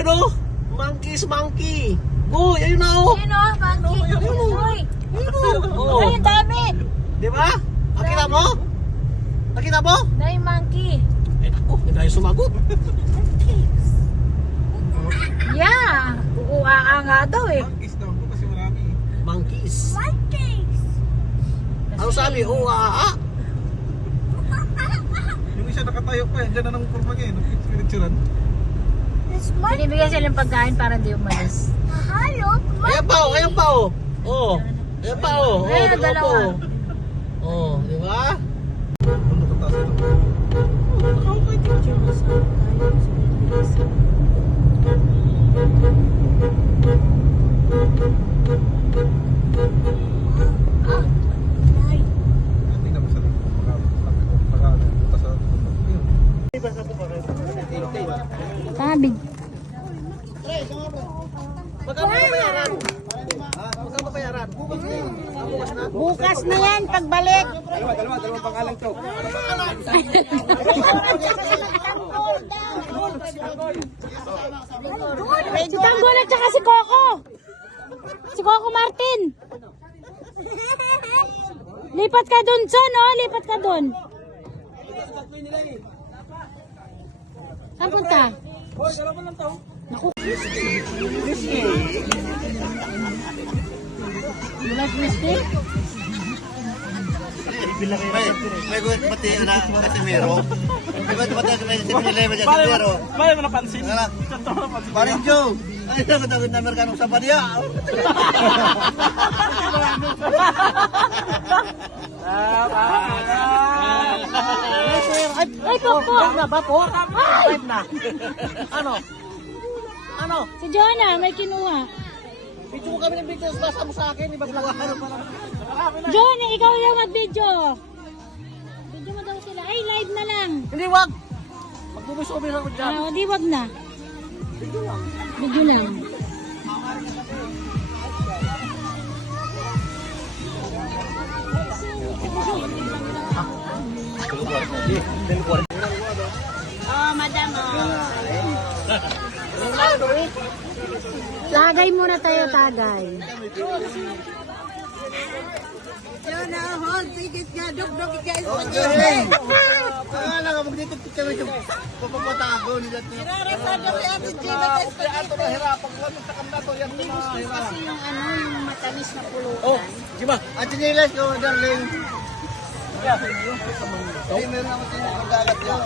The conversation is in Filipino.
ayun o. Monkeys, monkey. Boy, ayun na o. Ayun o, monkey. Uy. Oo. Ay, ang dami. Di ba? Nakita mo? Nakita mo? Dahil monkey. Ay, naku, hindi tayo sumagot. Yeah. Uuaa nga daw eh. Monkeys daw po kasi marami. Monkeys. Monkeys. Ano sabi? Oo, Yung isa nakatayo pa eh. Diyan na ng kurma niya eh. Pinitsuran. Binibigyan silang pagkain para hindi umalis. Ayan pa o, ayan pa o. Oo. Ayan pa o. Oo, Ayan, dalawa dalawa. po. Oo, di ba? Ano kataas ito? Tingnan mo sa loob. Punta sa ayun. Tabig. Magkano bayaran? Magkano bayaran? Bukas na yan, pagbalik. Dalawang pangalan to. Si Tanggol at saka si Coco. Si Coco Martin. Lipat ka dun, son, oh. Lipat ka dun. Saan punta? Naku. You like whiskey? May gulit pati na Casimiro. May gulit pati na Casimiro dyan Casimiro. Bakit mo napansin? Paring Joe. Ay, takot-takot na Amerikanong sa paniya. Ay, Popo! Na ba po? Ay! Five na. Ano? Ano? Si Jonah, may kinuha. Video mo kami ng video. Basta mo sa akin. Iba-vlog ka. Jonah, ikaw yung mag-video. Video mo daw sila. Ay, live na lang. Hindi, wag. Magbubusobin ako dyan. Ah, di wag na. Video lang. Oh, madam. Tagay muna tayo, tagay. Akala ka magdito kami ito. Papapatago nila ito. Kasi yung ano, yung matamis na pulutan. Oh, diba? At sinilas ko, darling. Ay, meron ako sinipagagat yan.